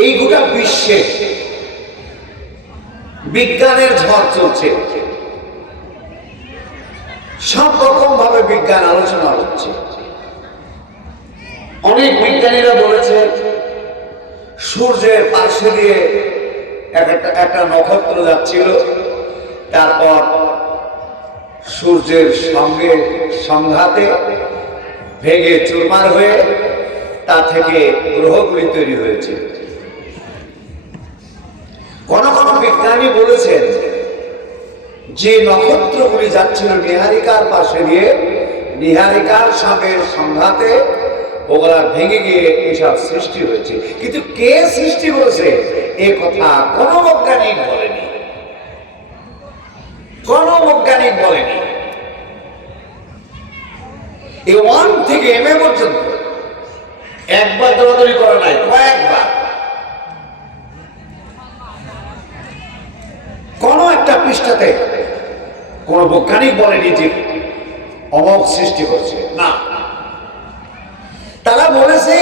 এই গোটা বিশ্বে বিজ্ঞানের ঝড় চলছে, সব রকম ভাবে বিজ্ঞান আলোচনা হচ্ছে। অনেক বিজ্ঞানীরা বলেছে সূর্যের পাশে দিয়ে একটা নক্ষত্র যাচ্ছিল, তারপর সূর্যের সঙ্গে সংঘাতে ভেঙে চুরমার হয়ে তা থেকে গ্রহগুলি তৈরি হয়েছে। কোন কোন বিজ্ঞানী বলেছেন যে নক্ষত্রগুলি যাচ্ছিল নীহারিকার পাশে দিয়ে, নীহারিকার সঙ্গে সংঘাতে ওগুলা ভেঙে গিয়ে এসব সৃষ্টি হয়েছে। কিন্তু কে সৃষ্টি করেছে এ কথা কোন বৈজ্ঞানিক বলেনি, কোন বৈজ্ঞানিক বলেনি। এই 1 থেকে M পর্যন্ত একবার দৌড়াদৌড়ি করা নাই, কয়েকবার। কোন একটা পৃষ্ঠাতে কোন বৈজ্ঞানিক বলেনি যে অমোঘ সৃষ্টি করছে, না। তারা বলেছে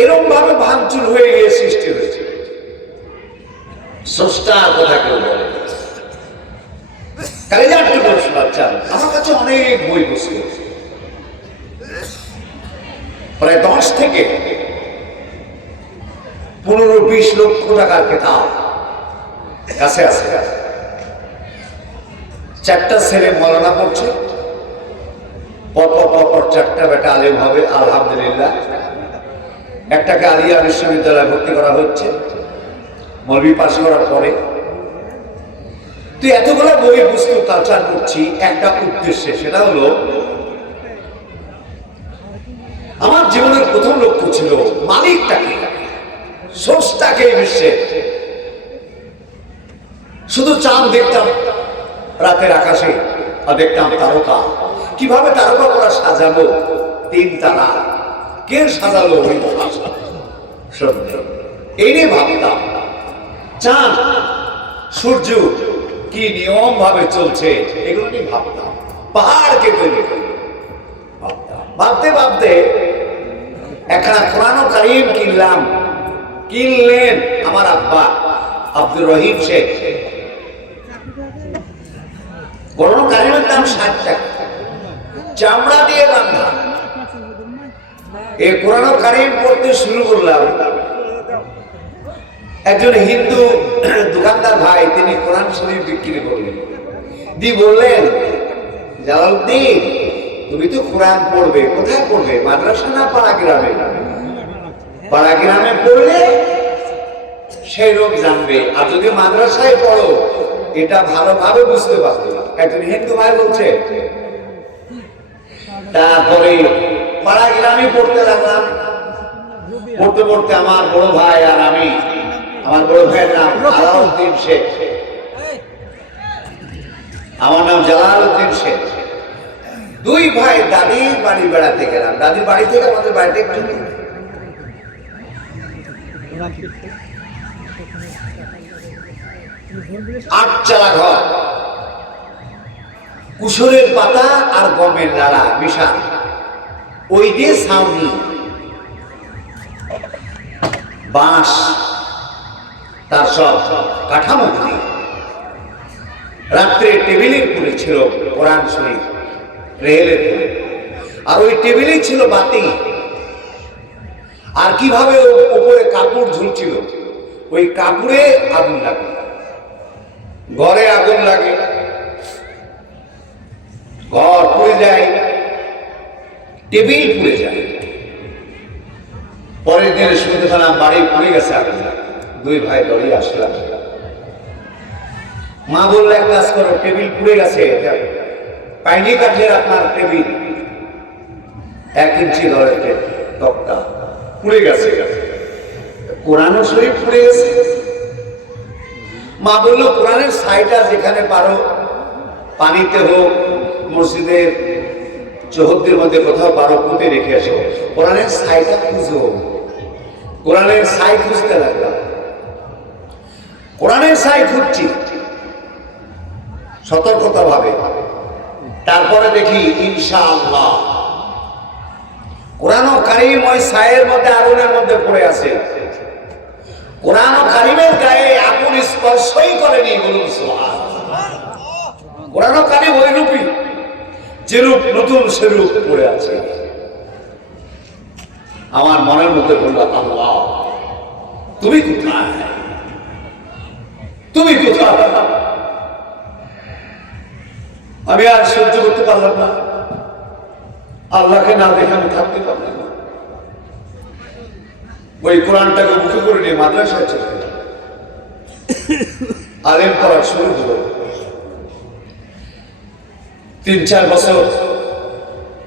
এরকম ভাবে ভাঙচুর হয়ে গিয়ে সৃষ্টি হয়েছে। স্রষ্টার কথা কেউ বলে কালিজারটি বলছিল। আচ্ছা, আমার কাছে অনেক বই বসে প্রায় 10 থেকে 15-20 লক্ষ টাকার কেতাব কাছে আছে। 4টা ছেলে মওলানা পড়ছে, পরপর 4টা বেটা আলেম হবে আলহামদুলিল্লাহ। একটাকে আলিয়া বিশ্ববিদ্যালয়ে ভর্তি করা হচ্ছে মৌলবি পাশ করার পরে। তো এতগুলো বই পুস্তক কালচার করছি একটা উদ্দেশ্যে, সেটা হলো আমার জীবনের প্রথম লক্ষ্য ছিল মালিকটাকে, স্রষ্টাকে বিশ্বে। শুধু চাঁদ দেখতাম রাতের আকাশে, আর দেখতাম তারকা, কিভাবে তারকা ওরা সাজালো, 3 তারা কে সাজালো, এই নিয়ে ভাবতাম। চাঁদ সূর্য কি নিয়ম ভাবে চলছে এগুলো নিয়ে ভাবতাম। পাহাড়কে তৈরি ভাবতাম, ভাবতে ভাবতে একখানা কোরআন কারীম কিনলেন আমার আব্বা আব্দুর রহিম শেখ। কোরআন কারীমের দাম 60 টাকা, চামড়া দিয়ে বাঁধা। এই কোরআন কারীম পড়তে শুরু করলাম। একজন হিন্দু দোকানদার ভাই, তিনি কোরআন শরীফ বিক্রি করলেন। বললেন, জালালউদ্দিন তুমি তো কোরআন পড়বে, কোথায় পড়বে? মাদ্রাসা না পাড়া গ্রামে? পাড়া গ্রামে পড়লে সেই লোক জানবে, আর যদি মাদ্রাসায় পড়ো এটা ভালোভাবে বুঝতে পারবে। একজন হিন্দু ভাই বলছে। তারপরে পাড়া গ্রামে পড়তে লাগলাম। পড়তে পড়তে আমার বড় ভাই আর আমি, আমার বড় ভাইয়ের নাম জালালউদ্দিন শেখ, আমার নাম জালালউদ্দিন শেখ। 2 ভাই দাদির বাড়ি বেড়াতে গেলাম। দাদির বাড়ি থেকে আমাদের বাড়িতে একটু 8 চালা ঘর, কুশলের পাতা আর গমের নাড়া মিশা, ওই দিয়ে ছাউনি, বাঁশ, তার সব কাঠামো দিয়ে। রাত্রে টেবিলের উপরে ছিল কোরআন শরীফ, রেলের উপরে, আর ওই টেবিলে ছিল বাতি। আর কিভাবে উপরে কাপড় ঝুলছিল, ওই কাপড়ে আগুন লাগে, ঘরে আগুন লাগে, ঘর পুড়ে যায়, টেবিল পুড়ে যায়। পরের দিনে শুনতে পেলাম বাড়ি পুড়ে গেছে আগুন। 2 ভাই দৌড়িয়ে আসলাম। মা বললো, এক কাজ করো, টেবিল পুড়ে গেছে, পাইনি কাঠের আপনার টেবিল, 1 ইঞ্চি ধরের তক্তা পুড়ে গেছে। কোরআন শরীফ পুড়ে গেছে। মা বললো, কোরআনের ছাইটা যেখানে পারো, পানিতে হোক, মসজিদের চৌহদ্দির মধ্যে কোথাও পারো, পুঁতে রেখে আসো, কোরআনের ছাইটা খুঁজো। কোরআনের ছাই খুঁজতে লাগলাম। কোরআনের ছাই খুঁজছি সতর্কতা ভাবে। তারপরে দেখি ইনশাআল্লাহ কোরআন কারীম ওই ছায়ের মধ্যে, আগুনের মধ্যে পড়ে আছে। আছে, কোরআন কারিমের গায়ে আগুন স্পর্শই করেনি, বলুন সুবহানাল্লাহ। কোরআন কারিম ওই রূপই, যেরূপ নতুন সেরূপ পড়ে আছে। আমার মনের মধ্যে বলল, আল্লাহ তুমি কোথায়, তুমি কোথায়? আমি আর সহ্য করতে পারলাম না, আল্লাহকে না দেখে আমি থাকতে পারলাম না। ওই কোরআনটাকে মুখে করে নিয়ে মাদ্রাসায় চলে গেলাম, আলেম পড়া শুরু হলো। 3-4 বছর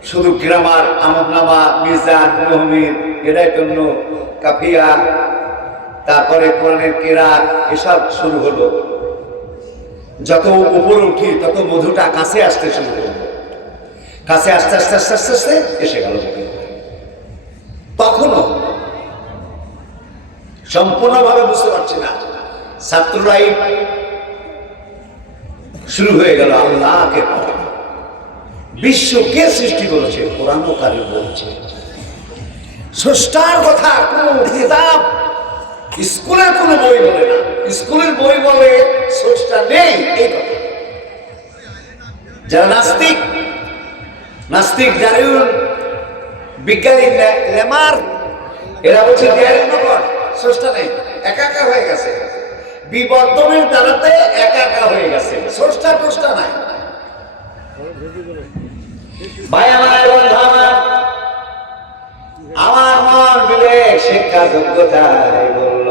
শুধু গ্রামার, আমদনামা, মিজান, নহমির, হেদায়েতুন নূর, কাফিয়া, তারপরে কোরআনের কিরাত, এসব শুরু হলো। যত উপরে উঠি তত মধুটা কাছে আসতে শুরু হলো, কাছে আস্তে আস্তে আস্তে আস্তে আস্তে এসে গেল। তখনও সম্পূর্ণভাবে বুঝতে পারছি না। ছাত্ররাই শুরু হয়ে গেল আল্লাহকে পাওয়া। বিশ্ব কে সৃষ্টি করেছে? কোরআন কারিম বলছে। স্রষ্টার কথা কোন কিতাব, স্কুলের কোন বই বলে না। স্কুলের বই বলে স্রষ্টা নেই, এই কথা। যারা নাস্তিক, নাস্তিক জারিউল বিজ্ঞানী লেমার, এরা বলছে স্রষ্টা নেই, একা একা হয়ে গেছে, বিবর্তনের দ্বারাতে একা একা হয়ে গেছে, স্রষ্টা টোষ্টা নাই। ভাই আমার, বন্ধু আমার, আমার মন বিবেক শিক্ষা যোগ্যতায় বলল,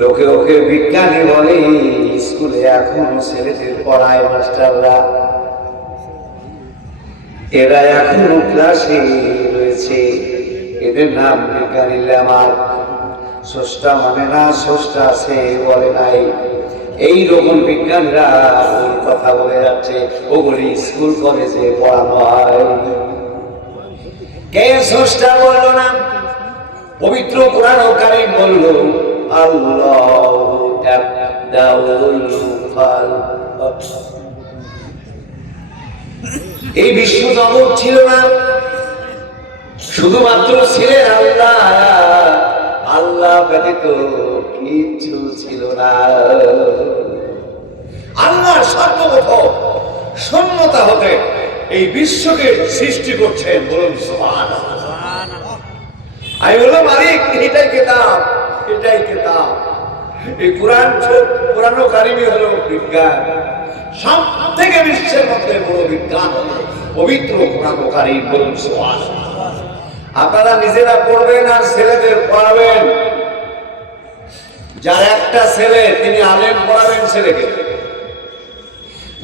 লোকে ওকে বিজ্ঞানী বলে। স্কুলে এখনো ছেলেদের পড়ায় মাস্টাররা, এরা এখনো ক্লাসে রয়েছে, এদের নাম বিজ্ঞানী লেমার। স্রষ্টা মানে না, স্রষ্টা আছে বলে নাই। এই রকম বিজ্ঞানীরা ওই কথা বলে যাচ্ছে, ওগুলি স্কুল কলেজে পড়ানো হয়। কে স্রষ্টা বলল না? পবিত্র কোরআন কারীম বলল, আল্লাহু আবদাউল খালক। এই বিশ্ব জগৎ ছিল না, শুধুমাত্র ছিলেন আল্লাহ। আল্লাহ ব্যতীত কিছু ছিল না। আল্লাহ সর্বপ্রথম শূন্যতা হতে এই বিশ্বকে সৃষ্টি করছেন, বলুন সুবহানাল্লাহ। আমি বললাম, মালিক এটাই কিতাব, এটাই কিতাব। এই কোরআন, কোরআন কারিমই হলো বিজ্ঞান। সব থেকে বিশ্বের মধ্যে বড় বিজ্ঞান হলো পবিত্র কোরআন কারিম, বলুন সুবহানাল্লাহ। আপনারা নিজেরা পড়বেন আর ছেলেদের পড়াবেন। যার একটা ছেলে, তিনি আলেম পড়াবেন ছেলেকে।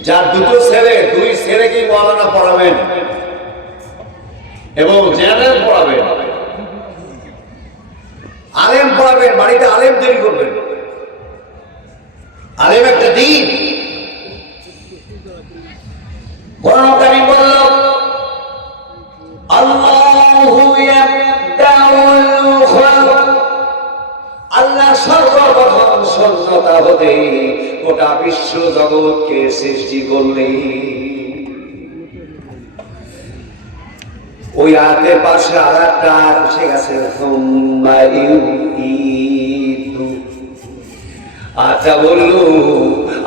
যার দুটো ছেলে, 2 ছেলেকে মাওলানা পড়াবেন এবং জেনারেল পড়াবেন, আলেম পড়াবেন। বাড়িতে আলেম তৈরি করবেন। আলেম একটা দিন। কোরআন কারীম বলল, আল্লাহু ইয়াবদাউল খালক। আল্লাহ সর্বপ্রথম শূন্যতা হতে গোটা বিশ্ব জগৎকে সৃষ্টি করলেন। ওই আয়াতের পাশে আরেকটা আয়াত এসে গেছে, সুম্মা ইউঈদু। আচ্ছা, বললো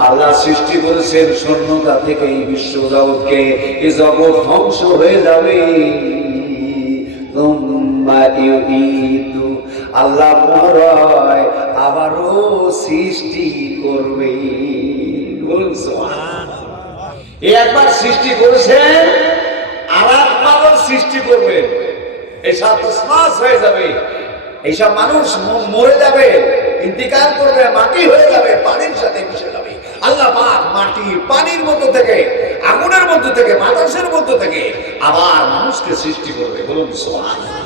আল্লাহ সৃষ্টি করেছেন শূন্যতা থেকে এই বিশ্ব জগৎকে। এই জগৎ ধ্বংস হয়ে যাবে, সুম্মা ইউঈদু। আল্লাহ পুনরায় আবারও সৃষ্টি করবে, বলুন সুবহানাল্লাহ। এই একবার সৃষ্টি করেছেন, আর একবারও সৃষ্টি করবেন। এসব তসমাস হয়ে যাবে, এইসব মানুষ মরে যাবে, ইন্তিকাল করবে, মাটি হয়ে যাবে, পানির সাথে মিশে যাবে। আল্লাহ পাক মাটি, পানির মধ্যে থেকে, আগুনের মধ্যে থেকে, বাতাসের মধ্যে থেকে আবার মানুষকে সৃষ্টি করবে, বলুন সুবহানাল্লাহ।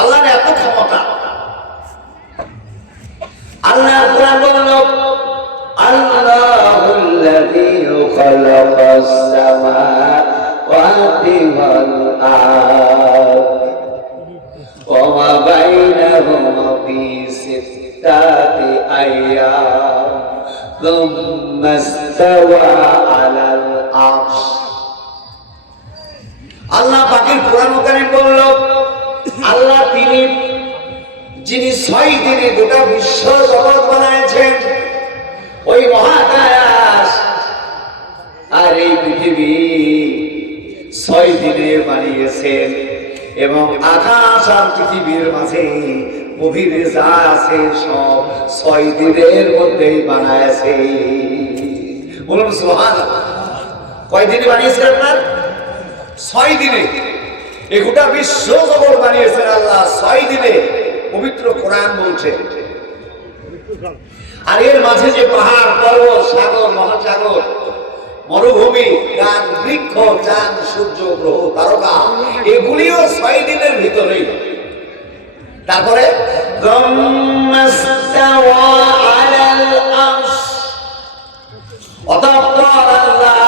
আল্লাহর এত ক্ষমতা। আল্লাহ কোরআন বলল, আল্লাহুল্লাযী খালাকাস সামাওয়াতি ওয়াল আরদ ওয়া মা বাইনাহুমা ফি সিত্তাতি আইয়াম সুম্মা ইসতাওয়া আলাল আরশ। আল্লাহ পাকের কোরআন কারীম বলল, আল্লাহ তিনি যিনি 6 দিনে গোটা বিশ্ব জগৎ বানিয়েছেন, ওই মহাকাশ আর এই পৃথিবী 6 দিনে বানিয়েছেন, এবং আকাশ আর পৃথিবীর মাঝে গভীরে যা আছে সব 6 দিনের মধ্যেই বানায়েছে। বলুন সুবহানাল্লাহ। কয় দিনে বানিয়েছেন আপনার? 6 দিনে। এই গোটা বিশ্ব জগৎ বানিয়েছেন আল্লাহ 6 দিনে, পবিত্র কোরআন বলছে। আর এর মাঝে যে পাহাড়, পর্বত, সাগর, মহাসাগর, মরুভূমি, গান, বৃক্ষ, চাঁদ, সূর্য, গ্রহ, তারকা, এগুলিও 6 দিনের ভিতরেই। তারপরে অতঃপর আল্লাহ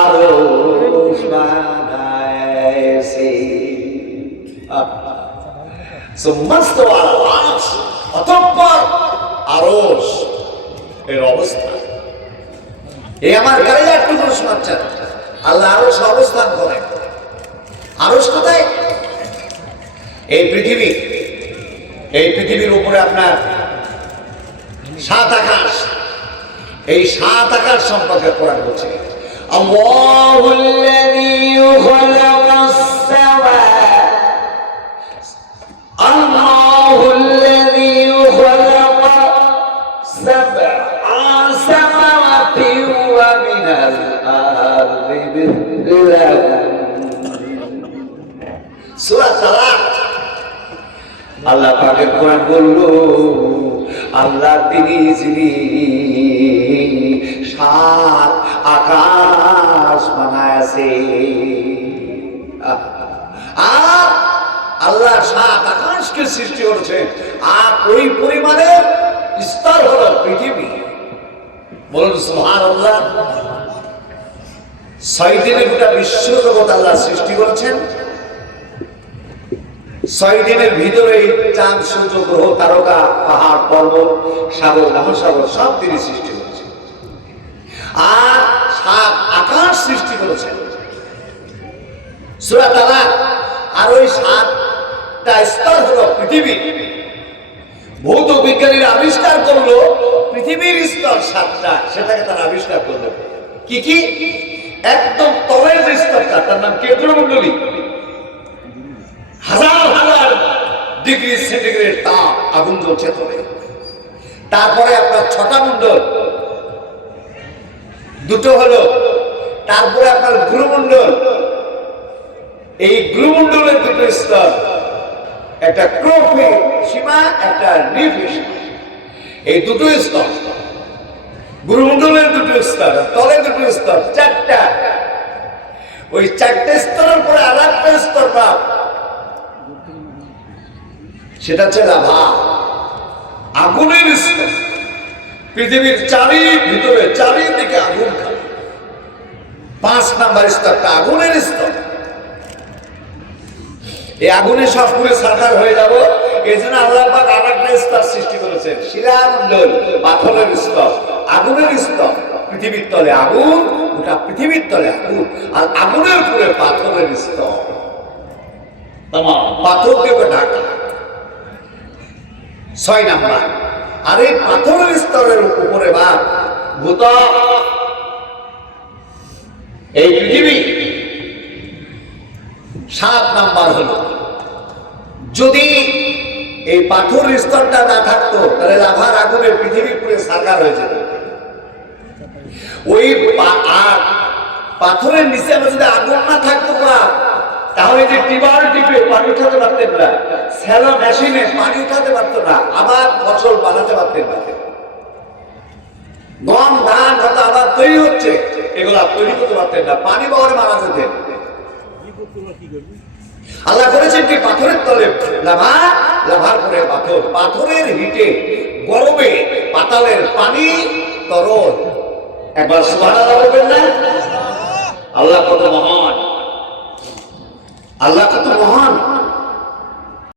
আরশ বানায়েছে। অতঃপর আরশ এর অবস্থা। এই আমার গাড়িটা একটু করে শোনাচ্ছেন। আল্লাহ আরশ অবস্থান করে। আরশ কোথায়? এই পৃথিবী। এই পৃথিবীর উপরে আপনার 7 আকাশ। এই 7 আকাশ সম্পর্কে কোরআন বলছে, আল্লাহুল্লাযী খালাকাস সামাওয়াতি, আল্লাহুল্লাযী খালাকাস সামাওয়াতি ওয়া মিনাল আরদি মিথলাহুম। সূরা তালাক। আল্লাহ পাকের কোরআন বলল, আল্লাহ তিনি যিনি 7 আকাশ বানায়েছে। আর আল্লাহ 7 আকাশকে সৃষ্টি করেছেন, আর ওই পরিমাণে স্তর হলো পৃথিবী। বলুন সুবহানাল্লাহ। 6 দিনে গোটা বিশ্ব জগৎ আল্লাহ সৃষ্টি করেছেন। 6 দিনের ভিতরে চাঁদ, সূর্য, গ্রহ, তারকা, পাহাড়, পর্বত, সাগর, মহাসাগর সব তিনি সৃষ্টি করেছেন। আর 7 আকাশ সৃষ্টি করেছেন। সূরা তালাক। আর ওই 7টা স্তর হলো পৃথিবী। ভৌত বিজ্ঞানীরা আবিষ্কার করলো পৃথিবীর স্তর 7টা, সেটাকে তারা আবিষ্কার করলো। কি কি? একদম তলের যে স্তরটা, তার নাম কেন্দ্রমণ্ডলী। 1000 ডিগ্রি সেন্টিগ্রেড তাপ, আগুন জ্বলছে তলে। তারপরে আপনার 6টা মণ্ডল, 2টো হলো। তারপরে আপনার গ্রহমণ্ডল, এই গ্রহমণ্ডলের 2টো স্তর, একটা ক্রোফে সীমা, একটা নিফে সীমা। এই 2টো স্তর, গ্রহমণ্ডলের 2টো স্তর, তলে 2টো স্তর, 4টা। ওই 4টে স্তরের পরে আর একটা স্তর পাব, সেটা হচ্ছে লাভা, আগুনের স্তর। পৃথিবীর চারিদিকে আগুন খাবে। 5 নাম্বার স্তরটা আগুনের স্তর। এই আগুনে সব পুরে সাকার হয়ে যাব, এই জন্য আল্লাহ পাক আর একটা স্তর সৃষ্টি করেছেন, শিলামণ্ডল, পাথরের স্তর, আগুনের স্তর। পৃথিবীর তলে আগুন, গোটা পৃথিবীর তলে আগুন, আর আগুনের পুরে পাথরের স্তর। পাথর দিয়ে ঢাকা। 6 নাম্বার। আর এই পাথরের স্তরের উপরে বা ভূত এই পৃথিবী। 7 নাম্বার হলো, যদি এই পাথরের স্তরটা না থাকতো তাহলে লাভার আগুনে পৃথিবী পুরো সাকার হয়ে যেত। ওই পাথরের নিচে যদি আগুন না থাকতো তাহলে যে টিউবওয়েল টিপে পানি উঠাতে পারতেন না, স্যালো মেশিনে পানি উঠাতে পারতো না, আবার ফসল বানাতে পারতেন না। গম, ধান কত আবার তৈরি হচ্ছে, এগুলা তৈরি করতে পারতেন না, পানি বহরে মারা যেতেন। আল্লাহ করেছেন কি পাথরের তলে লাভা, লাভার পরে পাথর, পাথরের হিটে গরমে পাতালের পানি তরল। একবার সুবহানাল্লাহ বলবেন না? আল্লাহ কত মহান, আল্লাহ কত মহান।